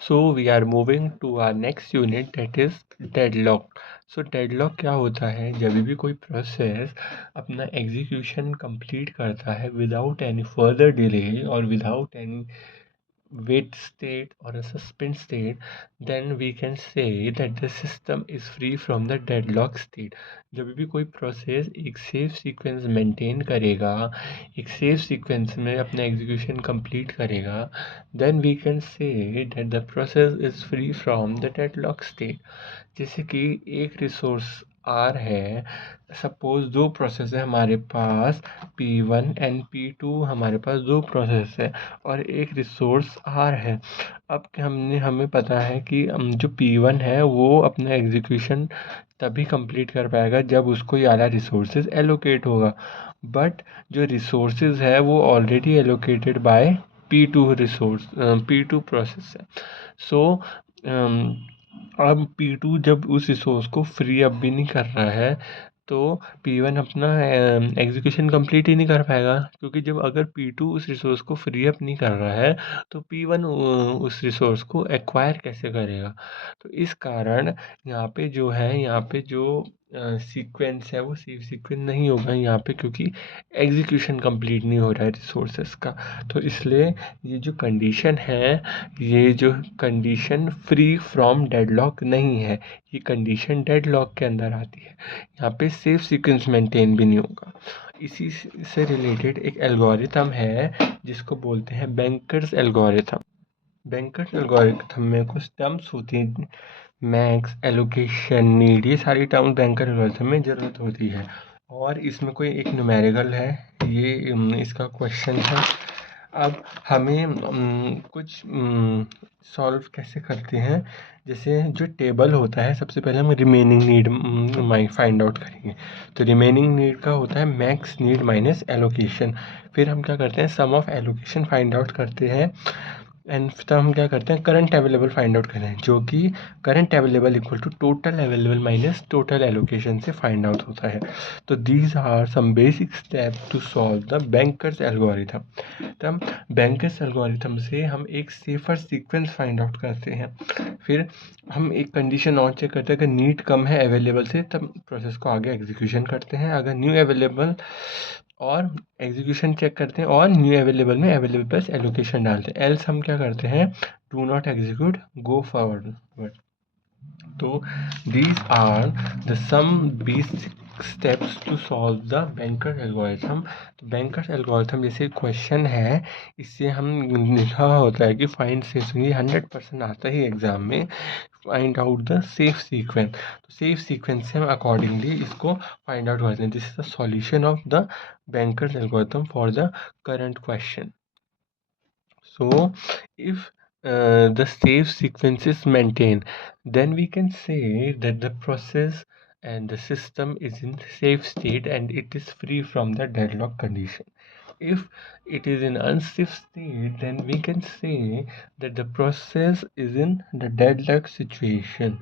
So we are moving to our next unit, that is deadlock. So deडलॉक क्या होता है? जब भी कोई प्रोसेस अपना एग्जीक्यूशन कंप्लीट करता है विदाउट एनी फर्दर डिले और without any wait state or a suspend state, then we can say that the system is free from the deadlock state. जब भी कोई प्रोसेस एक सेफ सीक्वेंस मेंटेन करेगा, एक safe sequence में अपना execution complete करेगा, then we can say that the process is free from the deadlock state. जैसे कि एक रिसोर्स R है, सपोज दो प्रोसेस है हमारे पास P1 एंड P2, हमारे पास दो प्रोसेस है और एक रिसोर्स R है। अब हमें पता है कि जो P1 है वो अपना एग्जीक्यूशन तभी कंप्लीट कर पाएगा जब उसको ये वाला रिसोर्सेज एलोकेट होगा, बट जो रिसोर्सेज है वो already allocated by P2 process है। सो अब P2 जब उस रिसोर्स को फ्री अप भी नहीं कर रहा है तो P1 अपना एग्जीक्यूशन कंप्लीट ही नहीं कर पाएगा, क्योंकि जब अगर P2 उस रिसोर्स को फ्री अप नहीं कर रहा है तो P1 उस रिसोर्स को एक्वायर कैसे करेगा। तो इस कारण यहाँ पे जो सीक्वेंस है वो सेफ सीक्वेंस नहीं होगा यहाँ पे, क्योंकि एग्जीक्यूशन कंप्लीट नहीं हो रहा है रिसोर्सेस का। तो इसलिए ये जो कंडीशन है, ये जो कंडीशन फ्री फ्रॉम डेडलॉक नहीं है, ये कंडीशन डेडलॉक के अंदर आती है। यहाँ पे सेफ सीक्वेंस मेंटेन भी नहीं होगा। इसी से रिलेटेड एक एल्गोरिथम है जिसको बोलते हैं बैंकर्स एल्गोरिथम। बैंकर्स एल्गोरिथम में कुछ टर्म्स होती हैं, मैक्स, एलोकेशन, नीड, ये सारी टर्म बैंकर एल्गोरिथम में ज़रूरत होती है। और इसमें कोई एक न्यूमेरिकल है, ये इसका क्वेश्चन है। अब हमें कुछ सॉल्व कैसे करते हैं, जैसे जो टेबल होता है सबसे पहले हम रिमेनिंग नीड फाइंड आउट करेंगे। तो रिमेनिंग नीड का होता है मैक्स नीड माइनस एलोकेशन। फिर हम क्या करते हैं, सम ऑफ एलोकेशन फाइंड आउट करते हैं एंड तब हम क्या करते हैं, करंट अवेलेबल फाइंड आउट करें, जो कि current available equal to total available minus total allocation से फाइंड आउट होता है। तो these are some basic steps to solve the banker's algorithm. तब बैंकर्स एल्गोरिथम से हम एक सेफर सीक्वेंस फाइंड आउट करते हैं। फिर हम एक कंडीशन और चेक करते हैं, अगर नीड कम है अवेलेबल से तब प्रोसेस को आगे एग्जीक्यूशन करते हैं, अगर न्यू अवेलेबल और एग्जीक्यूशन चेक करते हैं और न्यू अवेलेबल में अवेलेबल प्लस एलोकेशन डालते हैं, एल्स हम क्या करते हैं, do not execute, go forward. तो these are the some basic steps to solve the banker's algorithm. तो बैंकर्स एल्गोरिथम जैसे क्वेश्चन है, इससे हम लिखा होता है कि फाइंड सेफ, ये 100% आता ही एग्जाम में, find out the safe sequence. तो सेफ सीक्वेंस से हम अकॉर्डिंगली इसको फाइंड आउट करते हैं। This is the solution of the banker's algorithm for the current question. So if the safe sequence is maintained, then we can say that the process and the system is in safe state and it is free from the deadlock condition. If it is in unsafe state, then we can say that the process is in the deadlock situation.